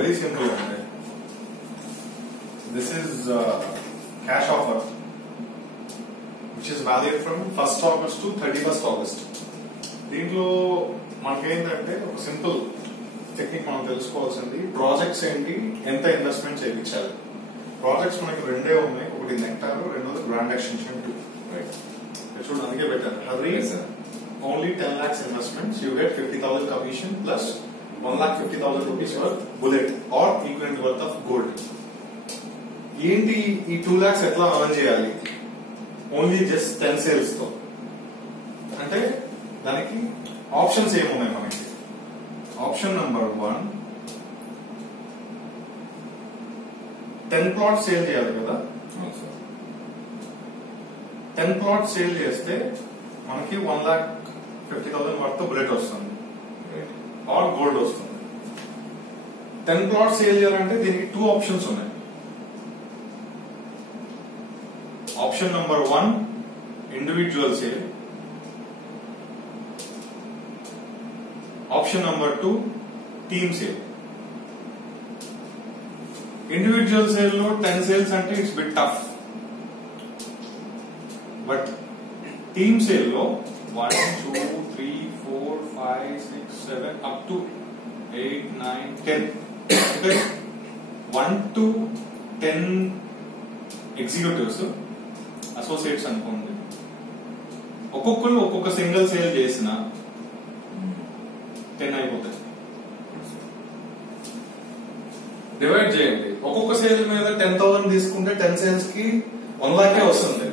very simple. This is cash offer, which is valid from 1st August to 31st August. దీంట్లో మనకేంటంటే ఒక simple technique మనం తెలుసుకోవాల్సింది, projects ఏంటి, ఎంత ఇన్వెస్ట్మెంట్ చేయించాలి. ప్రాజెక్ట్స్ మనకి రెండే ఉన్నాయి, ఒకటి నెక్టార్, రెండోది గ్రాండ్ ఎక్స్టెన్షన్ 2. చూడండి, అందుకే పెట్టాను. Hurry only 10 lakhs investments, you get 50,000 commission plus 1,50,000 rupees worth bullet are equivalent worth of gold. ఏంటి ఈ 2 lakhs ఎట్లా అర్న్ చేయాలి? ఓన్లీ జస్ట్ 10 sales తో. అంటే దానికి ఆప్షన్స్ ఏమున్నాయి మనకి? ఆప్షన్ నంబర్ 1, 10 plots సేల్ చేయాలి కదా. 10 plots సేల్ చేస్తే మనకి 1,50,000 వర్త్ బుల్లెట్ వస్తుంది ఆర్ గోల్డ్ వస్తుంది. 10 plots సేల్ చేయాలంటే దీనికి 2 ఆప్షన్స్ ఉన్నాయి. Option number 1 individual sale, option number 2 team sale. Individual sale లో 10 సేల్స్ అంటే it's bit tough, but team sale లో 1 2 3 4 5 6 7 అప్ టు 8 9 10 అంటే 1 to 10 ఎగ్జిక్యూటివ్స్, అసోసియేట్స్ అనుకోండి, ఒక్కొక్కరు ఒక్కొక్క సింగిల్ సేల్ చేసిన 10 అయిపోతాయి. డివైడ్ చేయండి, ఒక్కొక్క సేల్ మీద 10,000 తీసుకుంటే 10 సేల్స్ కి 1 lakh వస్తుంది.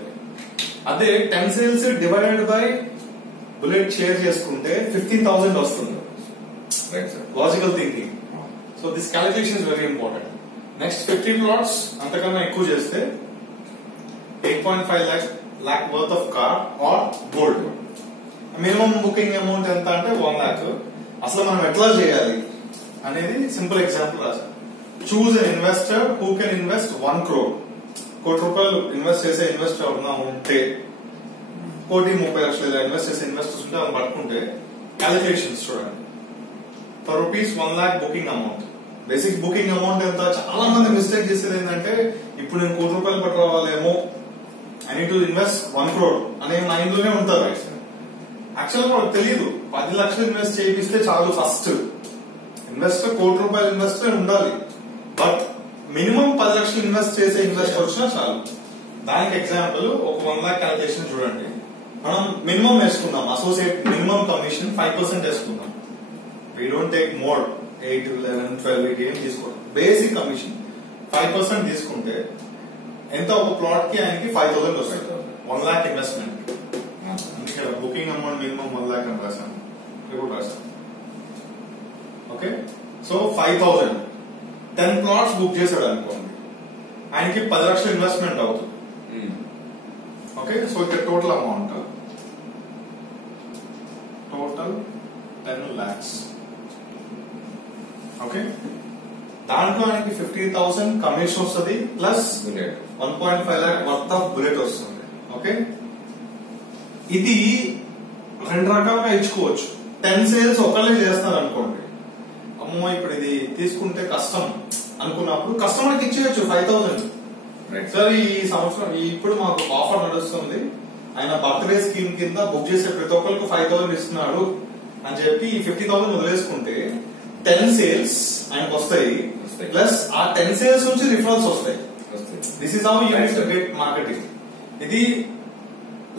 అదే 10 sales divided by bullet share చేసుకుంటే 15,000 వస్తుంది. Logical thinking. So this calculation is very important. Next 50 plots అంతకన్నా ఎక్కువ చేస్తే 8.5 lakh worth of car or gold. Minimum booking amount ఎంత అంటే 1 lakh. అసలు మనం ఎట్లా చేయాలి అనేది సింపుల్ ఎగ్జాంపుల్ రాశాను. Choose an investor who can invest 1 crore. 1 కోటి రూపాయలు ఇన్వెస్ట్ చేసే ఇన్వెస్టర్ ఎవరన్నా ఉంటే, 1,30,00,000 ఇన్వెస్ట్ చేసే ఇన్వెస్టర్స్ ఉంటే వాళ్ళని పట్టుకుంటే క్యాలిక్యులేషన్స్ చూడండి. For rupees 1 lakh booking amount. Basic booking amount ఎంత? చాలా మంది మిస్టేక్ చేసేది ఏంటంటే, ఇప్పుడు నేను 1 కోటి రూపాయలు పట్టు రావాలేమో, I need to invest 1 crore అనే మైండ్ లోనే ఉంటారు. యాక్చువల్గా వాళ్ళకి తెలియదు 10 lakhs ఇన్వెస్ట్ చేయిస్తే చాలు. ఫస్ట్ ఇన్వెస్టర్ 1 కోటి రూపాయలు ఇన్వెస్టర్ ఉండాలి, బట్ మినిమం 10 lakhs ఇన్వెస్ట్ చేసే ఇన్వెస్టర్ వచ్చినా చాలు. దానికి ఎగ్జాంపుల్ ఒక 1 lakh క్యాలిక్యులేషన్ చూడండి. మనం మినిమం వేసుకుందాం, అసోసియేట్ మినిమం కమిషన్ 5% వేసుకుందాం. వీ డోంట్ టేక్ మోర్ 8 11 12 ఏం తీసుకోండి. బేసిక్ కమిషన్ 5% తీసుకుంటే ఎంత? ఒక ప్లాట్ కి ఆయనకి 5,000 వస్తాయి. 1 lakh investment. Booking amount minimum 1 lakh అని రాశాను, ఇప్పుడు రాశాను. ఓకే, సో 5,000 10 plots బుక్ చేశాడు అనుకోండి, ఆయనకి 10 lakhs ఇన్వెస్ట్మెంట్ అవుతుంది. ఓకే, సో ఇక్కడ total amount total 10 lakhs. Okay, దాంట్లో ఆయనకి 50,000 కమిషన్ వస్తుంది plus 1.5 lakh worth of bullet వస్తుంది. ఓకే, ఇది 2 రకాలుగా ఇచ్చుకోవచ్చు. 10 సేల్స్ ఒకళ్ళే చేస్తారు అనుకోండి, అమ్మో ఇప్పుడు ఇది తీసుకుంటే కష్టం అనుకున్నప్పుడు కస్టమర్కి ఇచ్చేయచ్చు 5,000. సార్ ఈ సంవత్సరం ఇప్పుడు మాకు ఆఫర్ నడుస్తుంది, ఆయన బర్త్డే స్కీమ్ కింద బుక్ చేసే ప్రతి ఒక్కరికి 5,000 ఇస్తున్నాడు అని చెప్పి ఈ 50,000 వదిలేసుకుంటే 10 సేల్స్ ఆయనకు వస్తాయి, ప్లస్ ఆ 10 సేల్స్ నుంచి రిఫరల్స్ వస్తాయి. This is how you need to get marketing. ఇది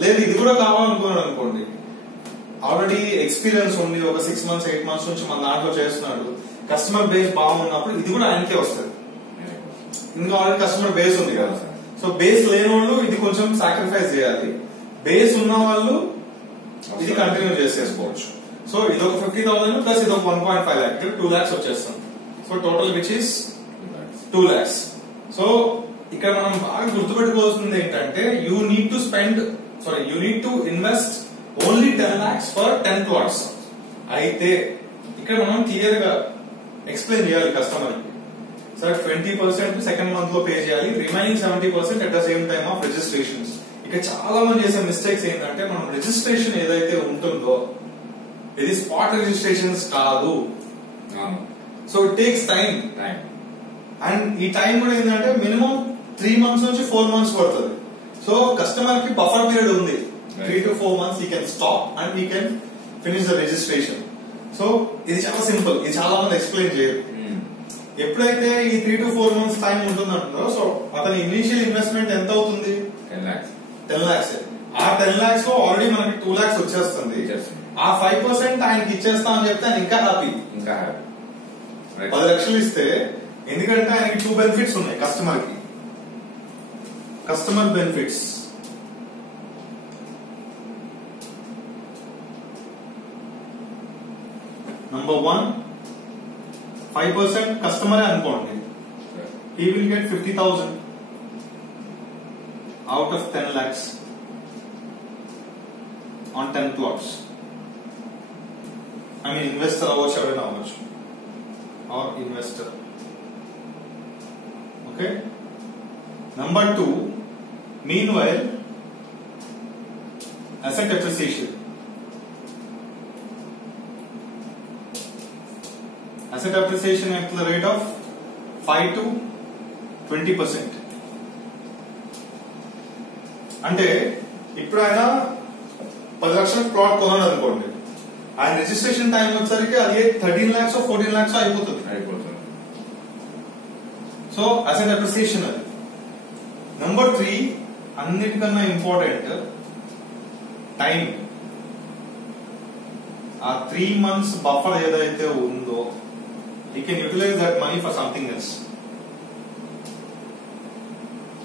లేదు, ఇది కూడా కావాలనుకున్నాడు అనుకోండి, ఆల్రెడీ ఎక్స్పీరియన్స్ ఉంది, ఒక 6 months 8 months నుంచి మన దాంట్లో చేస్తున్నాడు, కస్టమర్ బేస్ బాగున్నప్పుడు ఇది కూడా ఆయనకే వస్తుంది. ఇంకా ఆల్రెడీ కస్టమర్ బేస్ ఉంది కదా. సో బేస్ లేని వాళ్ళు ఇది కొంచెం సాక్రిఫైస్ చేయాలి, బేస్ ఉన్న వాళ్ళు ఇది కంటిన్యూ చేసేసుకోవచ్చు. సో ఇది ఒక 50,000 ప్లస్ ఇది ఒక 1.5 lakh 2 lakhs వచ్చేస్తుంది. So total which is 2 lakhs. So ఇక్కడ మనం బాగా గుర్తుపెట్టుకోవాల్సింది ఏంటంటే, you need to invest only 10 lakhs for 10 plots. అయితే ఇక్కడ మనం క్లియర్ గా ఎక్స్ప్లెయిన్ చేయాలి కస్టమర్ కి, సార్ 20% సెకండ్ మంత్ లో పే చేయాలి, remaining 70% at the same time of registrations. ఇక్కడ చాలా మంది చేసే మిస్టేక్స్ ఏంటంటే, మనం రిజిస్ట్రేషన్ ఏదైతే ఉంటుందో ఇది స్పాట్ రిజిస్ట్రేషన్స్ కాదు. So it takes time. And ఈ టైం కూడా ఏంటంటే మినిమం 3 months నుంచి 4 months పడుతుంది. సో కస్టమర్ కి బఫర్ పీరియడ్ ఉంది. 3 to 4 months he can stop and he can finish the registration. So ఇది చాలా సింపుల్, ఇది చాలా మంది ఎక్స్ప్లెయిన్ చేయరు. ఎప్పుడైతే ఈ 3 to 4 months టైం ఉంటుంది అంటున్నారో, సో అతని ఇనిషియల్ ఇన్వెస్ట్మెంట్ ఎంత అవుతుంది? 10 lakhs. ఆ 10 lakhs లో ఆల్రెడీ మనకి 2 lakhs వచ్చేస్తుంది. ఆ 5% ఆయనకి ఇచ్చేస్తామని చెప్తే ఆయన ఇంకా హ్యాపీ. 10 లక్షలు ఇస్తే, ఎందుకంటే ఆయనకి 2 బెనిఫిట్స్ ఉన్నాయి కస్టమర్ కి. కస్టమర్ బెనిఫిట్స్ నంబర్ 1, 5% కస్టమర్ అనుకోండి, he will get 50,000 out of 10 lakhs on 10 plots. I mean investor అవ్వచ్చు, ఎవరైనా అవ్వచ్చు, or investor. Okay. Number 2, meanwhile asset appreciation. Asset appreciation at the rate of 5 to 20%. అంటే ఇప్పుడు ఆయన 10 లక్షల ప్లాట్ కొనాలి అనుకోండి, ఆయన రిజిస్ట్రేషన్ టైం వచ్చేసరికి అది 13 lakhs 14 lakhs అయిపోతుంది. సో అసెట్ అప్రిసియేషన్ అది. నంబర్ 3, అన్నిటికన్నా ఇంపార్టెంట్ టైం. ఆ 3 months బఫర్ ఏదైతే ఉందో, he can utilize that money for something else.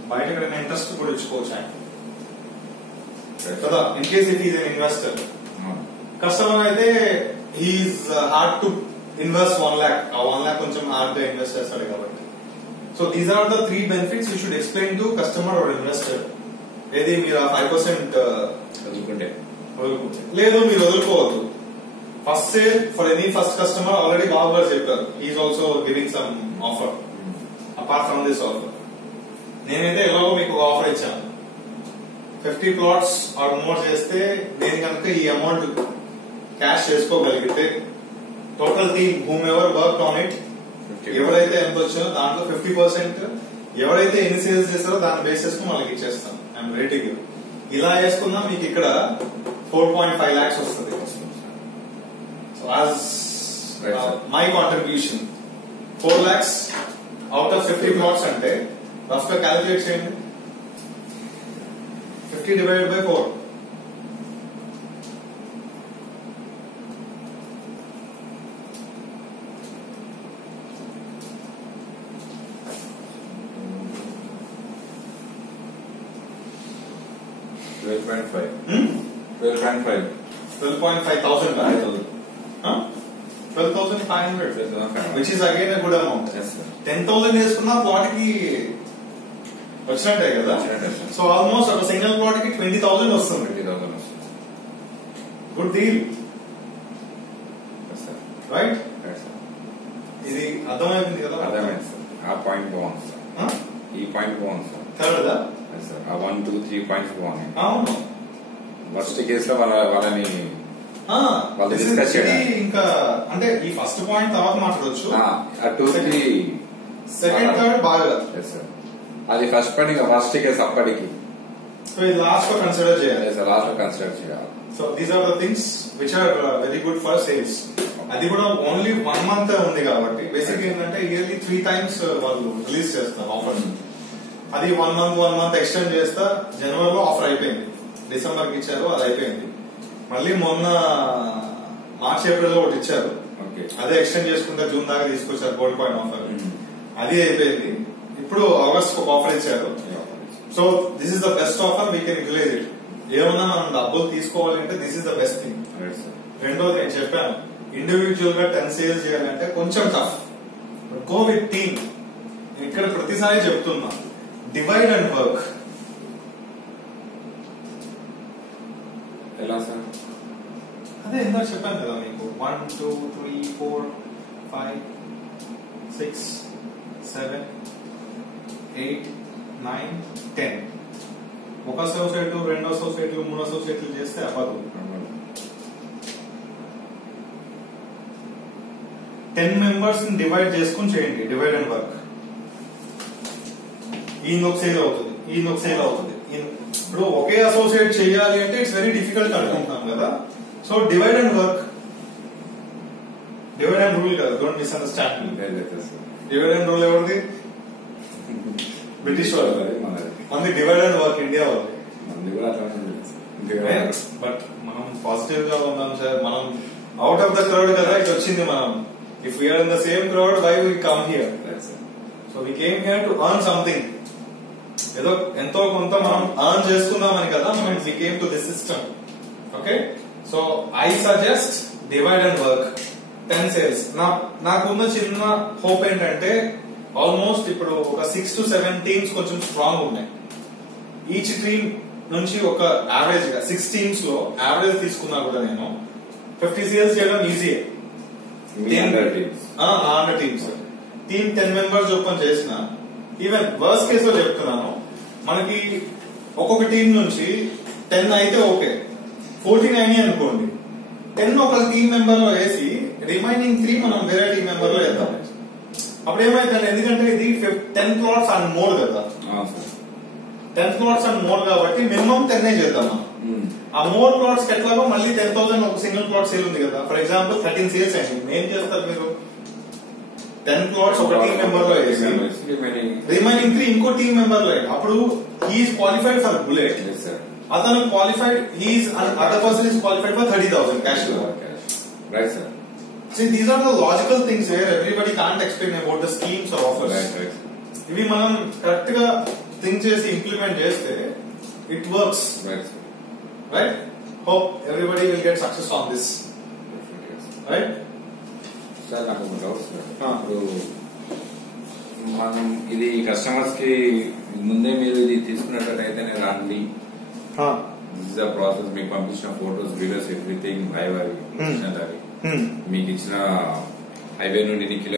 బయట ఎక్కడైనా ఇంట్రెస్ట్ కూడా ఇచ్చుకోవచ్చు ఆయన కదా, in case if is an investor. Customer అయితే he is hard to invest 1 lakh. ఆ 1 lakh కొంచెం హార్డ్ గా ఇన్వెస్ట్ చేస్తాడు కాబట్టి. So these are the 3 benefits you should explain to customer or investor. ఏది మీరు ఆ 5% వదులుకుంటే లేదు, మీరు వదులుకోవద్దు. First sale for any first customer already Babu గారు చెప్పారు, he is also giving some offer apart from this offer. నేనైతే ఎలాగో మీకు ఒక ఆఫర్ ఇచ్చాను, 50 plots ఆర్ మోర్ చేస్తే నేను కనుక ఈ అమౌంట్ క్యాష్ చేసుకోగలిగితే total team whom ever work on it, ఎవరైతే ఎంత వచ్చిందో దాంట్లో 50% ఎవరైతే ఎన్ని సేల్స్ చేస్తారో దాన్ని బేస్ చేసుకుని వాళ్ళకి ఇచ్చేస్తాం. I'm ready to give. ఇలా వేసుకున్నా మీకు ఇక్కడ 4.5 lakhs వస్తుంది. So as my contribution 4 lakhs out of 50 plots అంటే రఫ్ గా క్యాలిక్యులేట్ చేయండి. 50 divided by 4. $12,500. 12,500, which is again a good amount. 10,000 వేసుకున్నా ప్లాట్ కి వచ్చినట్టే కదా. సో ఆల్మోస్ట్ ఒక సింగిల్ ప్లాట్ కి 20,000 వస్తుంది. Good deal, right? ఇది అర్థమైంది కదా? అర్థమైంది సార్. ఆ పాయింట్ బాగుంది సార్. ఈ పాయింట్ బాగుంది సార్. థర్డ్ దా? సార్ ఆ 1, 2, 3 పాయింట్స్ బాగున్నాయి. అవును. ఫస్ట్ కేసులో వాళ్ళని డిస్కస్ చేయడం ఇంకా అంటే ఈ ఫస్ట్ పాయింట్ తర్వాత మాట్లాడొచ్చు. 2, 3 సెకండ్ థర్డ్ బాగా సార్. అది ఫస్ట్ పాయింట్, ఇంకా ఫస్ట్ కేసు అప్పటికి. సో ఇది లాస్ట్ లో కన్సిడర్ చేయాలి. లాస్ట్ లో కన్సిడర్ చేయాలి. So these are the things which are very good for sales. అది కూడా ఓన్లీ 1 month ఉంది కాబట్టి బేసిక్ ఏంటంటే ఇయర్లీ 3 times వాళ్ళు రిలీజ్ చేస్తారు ఆఫర్స్. అది 1 month ఎక్స్టెండ్ చేస్తా. జనవరిలో ఆఫర్ అయిపోయింది, డిసెంబర్ కి ఇచ్చారు, అది అయిపోయింది. మళ్ళీ మొన్న మార్చ్ ఏప్రిల్ లో ఒకటి ఇచ్చారు, అదే ఎక్స్టెండ్ చేసుకుంటే జూన్ దాకా తీసుకొచ్చారు గోల్డ్ కాయిన్ ఆఫర్, అది అయిపోయింది. ఇప్పుడు ఆగస్ట్ ఒక ఆఫర్ ఇచ్చారు. So this is the best offer, we can utilize it. ఏమన్నా మనం డబ్బులు తీసుకోవాలంటే this is the best thing. రెండోది నేను చెప్పాను, ఇండివిజువల్ గా 10 సేల్స్ చేయాలంటే కొంచెం టఫ్. Go with team. ఇక్కడ ప్రతిసారి చెప్తున్నా, డివైడ్ అండ్ వర్క్. ఎలా సార్? అదే ఇందాక చెప్పాను కదా మీకు, 1, 2, 3, 4, 5, 6, 7, 8, 9, 10. ఒక అసోసియేట్, రెండో అసోసియేట్లు, మూడో అసోసియేట్లు చేస్తే అవ్వదు. 10 మెంబర్స్ ని డివైడ్ చేసుకుని చేయండి, డివైడ్ అండ్ వర్క్. ఈయన ఒక సేల్ అవుతుంది, ఈయన ఒక సేల్ అవుతుంది. ఇప్పుడు ఒకే అసోసియేట్ చేయాలి అంటే ఇట్స్ వెరీ డిఫికల్ట్ అనుకుంటున్నాం కదా. So divide and work, divide and rule కదా, don't misunderstand. Divide and rule ఎవరిది? బ్రిటిష్ వాళ్ళది. మంది డివైడ్ అండ్ వర్క్ ఇండియా వాళ్ళది. బట్ మనం పాజిటివ్ గా ఉన్నాం సార్, మనం అవుట్ ఆఫ్ ద క్రౌడ్ కదా ఇట్ వచ్చింది. మనం if we are in the same crowd why we come here? So we came here to earn something. ఏదో ఎంతో కొంత మనం ఎర్న్ చేసుకుందామని కదా మనం we came to this system. Okay, so I suggest divide and work 10 sales. నాకున్న చిన్న hope ఏంటంటే ఆల్మోస్ట్ ఇప్పుడు ఒక 6 to 7 టీమ్స్ కొంచెం స్ట్రాంగ్ ఉన్నాయి. ఈచ్ టీమ్ నుంచి ఒక యావరేజ్ గా 6 టీమ్స్ లో యావరేజ్ తీసుకున్నా కూడా నేను 50 సేల్స్ చేయడం easy. 100 teams team 10 members open చేసిన, ఈవెన్ వర్స్ట్ కేస్ లో చెప్తున్నాను, మనకి ఒక్కొక్క టీం నుంచి 10 అయితే ఓకే, 14 అయినాయి అనుకోండి, 10 ఒక టీం మెంబర్ లో వేసి రిమైనింగ్ 3 మనం వేరే టీం మెంబర్ లో వేద్దాం. అప్పుడు ఏమైందంటే, ఎందుకంటే ఇది 10 ప్లాట్స్ అండ్ మోర్ కదా, 10 ప్లాట్స్ అండ్ మోర్ కాబట్టి మినిమం 10 చేద్దాం మనం. ఆ మోర్ ప్లాట్స్ ఎట్లాగో మళ్ళీ 10,000 ఒక సింగిల్ ప్లాట్ సేల్ ఉంది కదా. ఫర్ ఎగ్జాంపుల్ 13 సేల్స్ అయింది, ఏం చేస్తారు మీరు? 10 ప్లాట్స్ ఒక టీం మెంబర్ లో వేసి రిమైనింగ్ 3 ఇంకో టీం మెంబర్ లో, అప్పుడు హీఈస్ క్వాలిఫైడ్ ఫర్ బుల్లెట్, అతను qualified, he is other person is qualified for 30,000 cash లో. Right sir. See, these are the logical things where everybody can't explain about the schemes or offers. Right. ఇవి మనం correct గా think చేసి implement చేస్తే it works. Right? Hope everybody will get success on this. Right? Sir నాకు ఒక doubt sir. ఇప్పుడు మనం ఇది కస్టమర్స్ కి ముందే మీరు ఇది తీసుకున్నట్టయితే రండి, దిస్ ఇస్ ద ప్రాసెస్, మీకు పంపించిన ఫోటోస్, వీడియోస్, ఎవ్రీథింగ్ లైవ్ అవి మీకు ఇచ్చిన హైవే నుండి